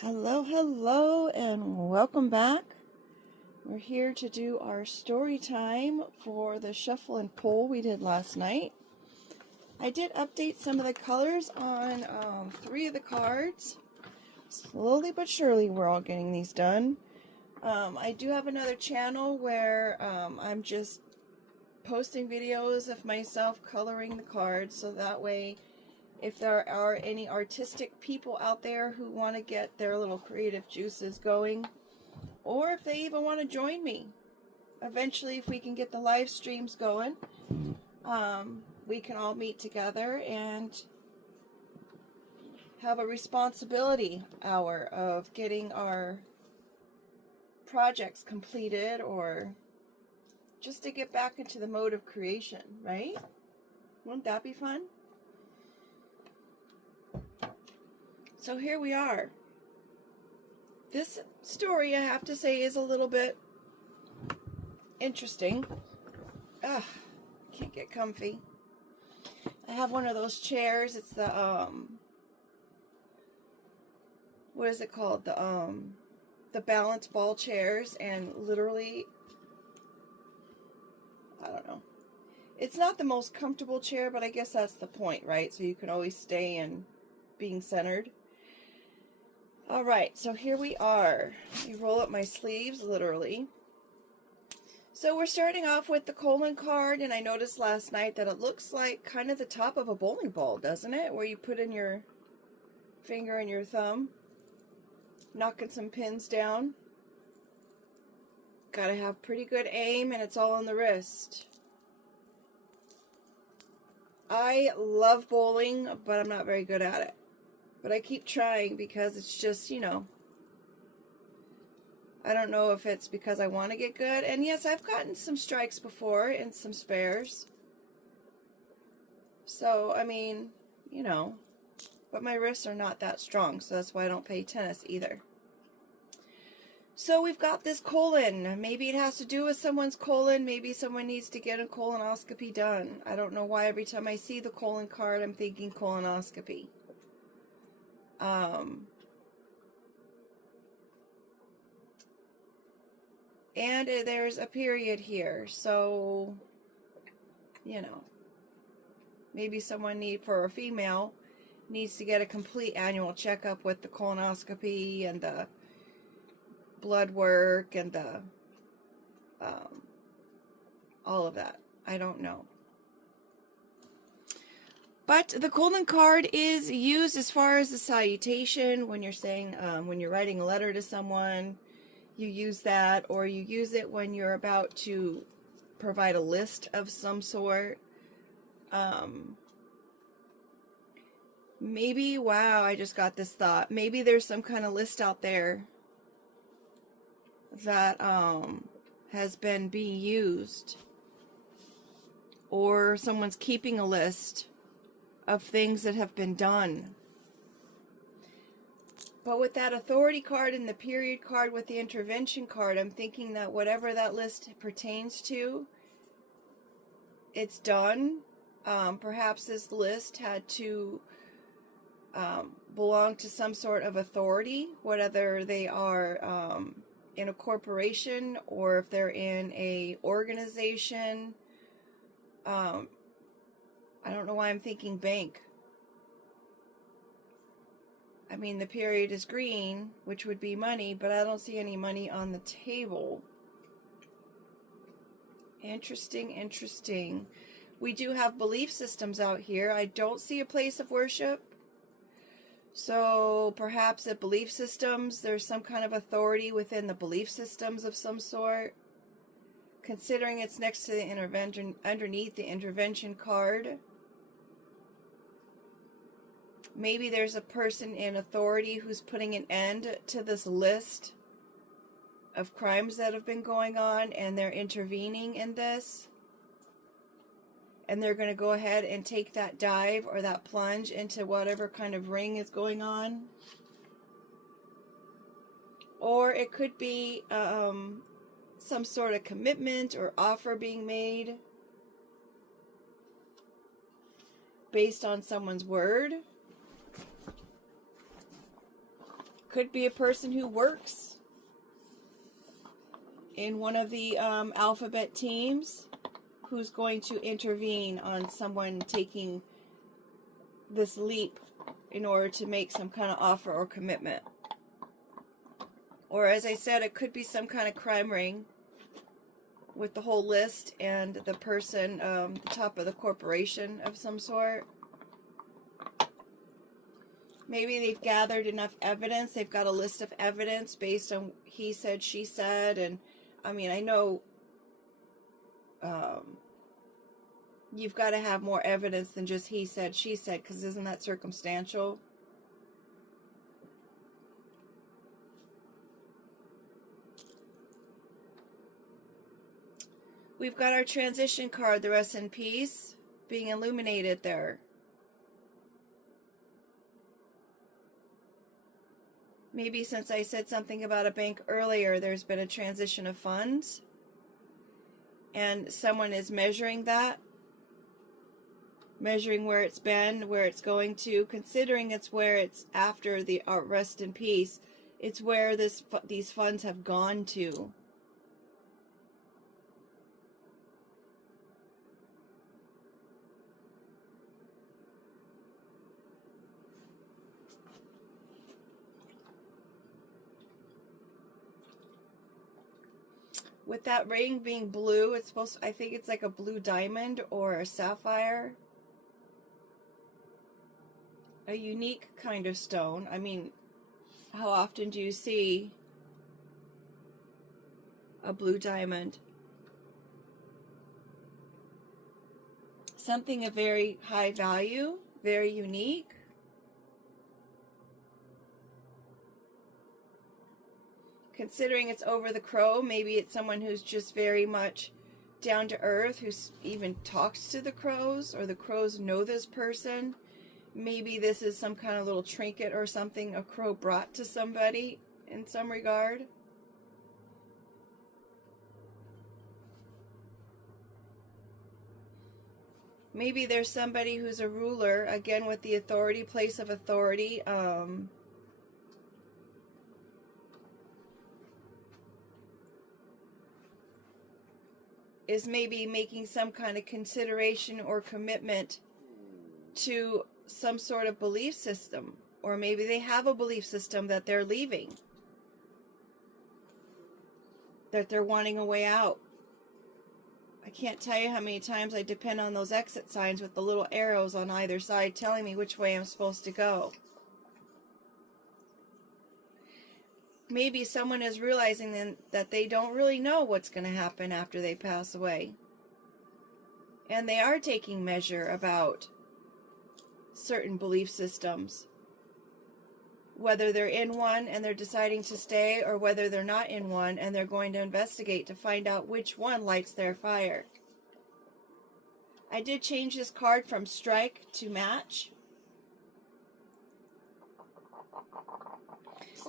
Hello, hello, and welcome back. We're here to do our story time for the shuffle and pull we did last night. I did update some of the colors on 3 of the cards. Slowly but surely we're all getting these done. I do have another channel where I'm just posting videos of myself coloring the cards, so that way if there are any artistic people out there who want to get their little creative juices going, or if they even want to join me, eventually if we can get the live streams going, we can all meet together and have a responsibility hour of getting our projects completed, or just to get back into the mode of creation, right? Wouldn't that be fun? So here we are. This story, I have to say, is a little bit interesting. Can't get comfy. I have one of those chairs. It's the what is it called? The balance ball chairs, and literally, I don't know. It's not the most comfortable chair, but I guess that's the point, right? So you can always stay in being centered. Alright, so here we are. You roll up my sleeves, literally. So we're starting off with the colon card, and I noticed last night that it looks like kind of the top of a bowling ball, doesn't it? Where you put in your finger and your thumb, knocking some pins down. Gotta have pretty good aim, and it's all on the wrist. I love bowling, but I'm not very good at it. But I keep trying because it's just, you know, I don't know if it's because I want to get good. And yes, I've gotten some strikes before and some spares. So, I mean, you know, but my wrists are not that strong, so that's why I don't play tennis either. So we've got this colon. Maybe it has to do with someone's colon. Maybe someone needs to get a colonoscopy done. I don't know why every time I see the colon card, I'm thinking colonoscopy. And there's a period here, so, you know, maybe someone for a female needs to get a complete annual checkup with the colonoscopy and the blood work and the, all of that. I don't know. But the colon card is used as far as the salutation when you're saying, when you're writing a letter to someone, you use that, or you use it when you're about to provide a list of some sort. Maybe, wow, I just got this thought. Maybe there's some kind of list out there that has been being used, or someone's keeping a list of things that have been done. But with that authority card and the period card with the intervention card, I'm thinking that whatever that list pertains to, it's done. Perhaps this list had to belong to some sort of authority, whether they are in a corporation or if they're in a organization. I don't know why I'm thinking bank. I mean, the period is green, which would be money, but I don't see any money on the table. Interesting, interesting. We do have belief systems out here. I don't see a place of worship. So perhaps at belief systems, there's some kind of authority within the belief systems of some sort. Considering it's next to the intervention, underneath the intervention card. Maybe there's a person in authority who's putting an end to this list of crimes that have been going on, and they're intervening in this. And they're going to go ahead and take that dive or that plunge into whatever kind of ring is going on. Or it could be some sort of commitment or offer being made based on someone's word. Could be a person who works in one of the alphabet teams who's going to intervene on someone taking this leap in order to make some kind of offer or commitment. Or, as I said, it could be some kind of crime ring with the whole list and the person, the top of the corporation of some sort. Maybe they've gathered enough evidence. They've got a list of evidence based on he said, she said. And, I mean, I know you've got to have more evidence than just he said, she said, because isn't that circumstantial? We've got our transition card, the rest in peace, being illuminated there. Maybe since I said something about a bank earlier, there's been a transition of funds. And someone is measuring that. Measuring where it's been, where it's going to. Considering it's where it's after the rest in peace. It's where these funds have gone to. With that ring being blue, it's supposed to, I think it's like a blue diamond or a sapphire. A unique kind of stone. I mean, how often do you see a blue diamond? Something of very high value, very unique. Considering it's over the crow, maybe it's someone who's just very much down to earth, who even talks to the crows, or the crows know this person. Maybe this is some kind of little trinket or something a crow brought to somebody in some regard. Maybe there's somebody who's a ruler, again with the authority, place of authority, is maybe making some kind of consideration or commitment to some sort of belief system. Or maybe they have a belief system that they're leaving. That they're wanting a way out. I can't tell you how many times I depend on those exit signs with the little arrows on either side telling me which way I'm supposed to go. Maybe someone is realizing then that they don't really know what's going to happen after they pass away. And they are taking measure about certain belief systems. Whether they're in one and they're deciding to stay, or whether they're not in one and they're going to investigate to find out which one lights their fire. I did change this card from strike to match,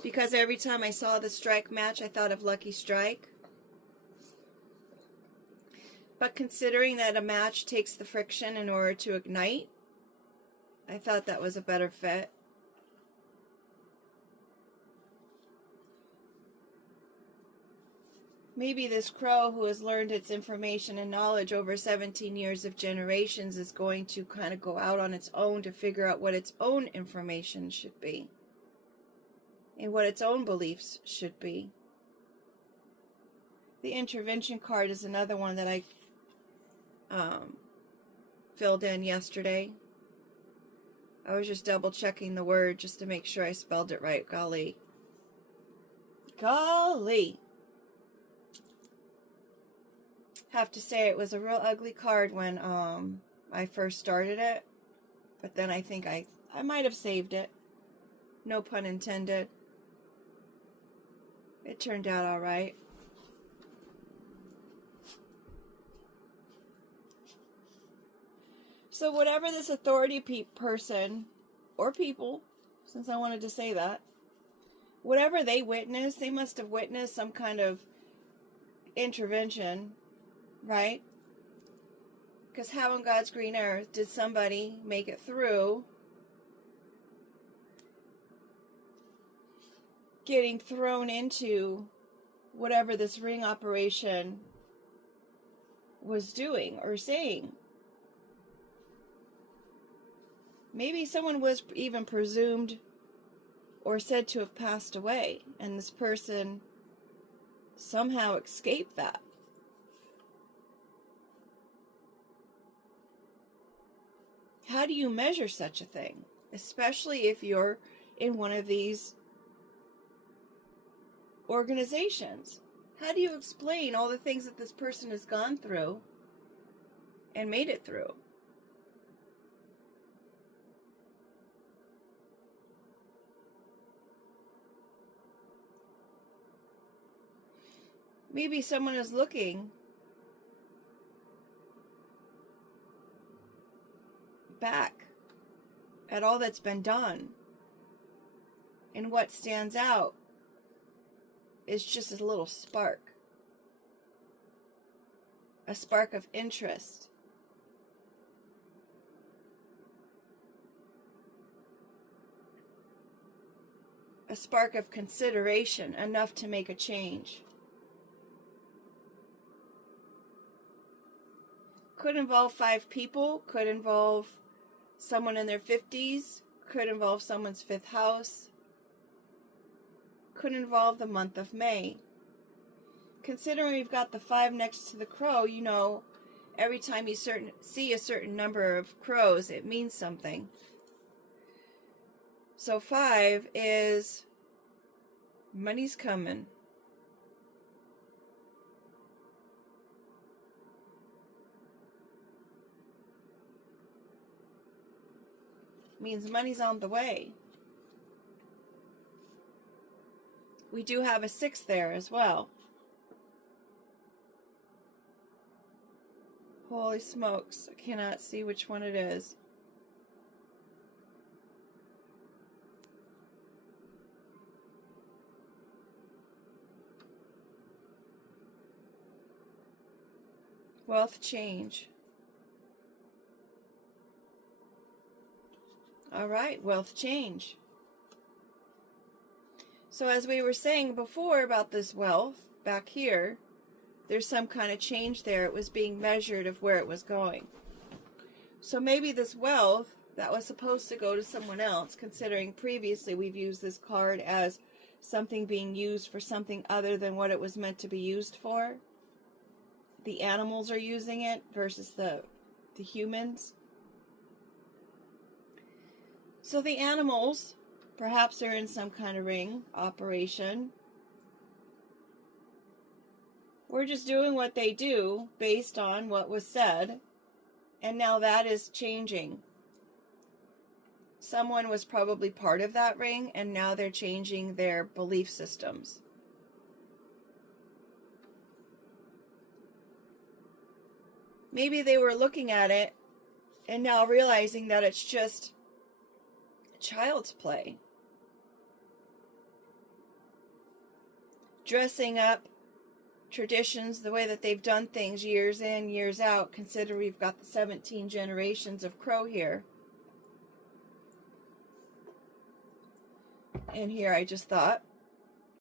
because every time I saw the strike match, I thought of Lucky Strike. But considering that a match takes the friction in order to ignite, I thought that was a better fit. Maybe this crow, who has learned its information and knowledge over 17 years of generations, is going to kind of go out on its own to figure out what its own information should be. And what its own beliefs should be. The intervention card is another one that I filled in yesterday. I was just double checking the word just to make sure I spelled it right. Golly. Golly. Have to say it was a real ugly card when I first started it. But then I think I might have saved it. No pun intended. It turned out all right. So whatever this authority person, or people, since I wanted to say that, whatever they witnessed, they must have witnessed some kind of intervention, right? Because how on God's green earth did somebody make it through getting thrown into whatever this ring operation was doing or saying. Maybe someone was even presumed or said to have passed away, and this person somehow escaped that. How do you measure such a thing? Especially if you're in one of these organizations. How do you explain all the things that this person has gone through and made it through? Maybe someone is looking back at all that's been done, and what stands out is just a little spark. A spark of interest. A spark of consideration, enough to make a change. Could involve 5 people, could involve someone in their 50s, could involve someone's 5th house, could involve the month of May. Considering we've got the 5 next to the crow, you know, every time you see a certain number of crows, it means something. So 5 is money's coming. Means money's on the way. We do have a 6 there as well. Holy smokes, I cannot see which one it is. Wealth change. All right, wealth change. So as we were saying before about this wealth, back here, there's some kind of change there. It was being measured of where it was going. So maybe this wealth that was supposed to go to someone else, considering previously we've used this card as something being used for something other than what it was meant to be used for. The animals are using it versus the humans. So the animals, perhaps they're in some kind of ring operation. We're just doing what they do based on what was said, and now that is changing. Someone was probably part of that ring, and now they're changing their belief systems. Maybe they were looking at it and now realizing that it's just child's play. Dressing up traditions the way that they've done things years in, years out. Consider we've got the 17 generations of crow here. And here I just thought,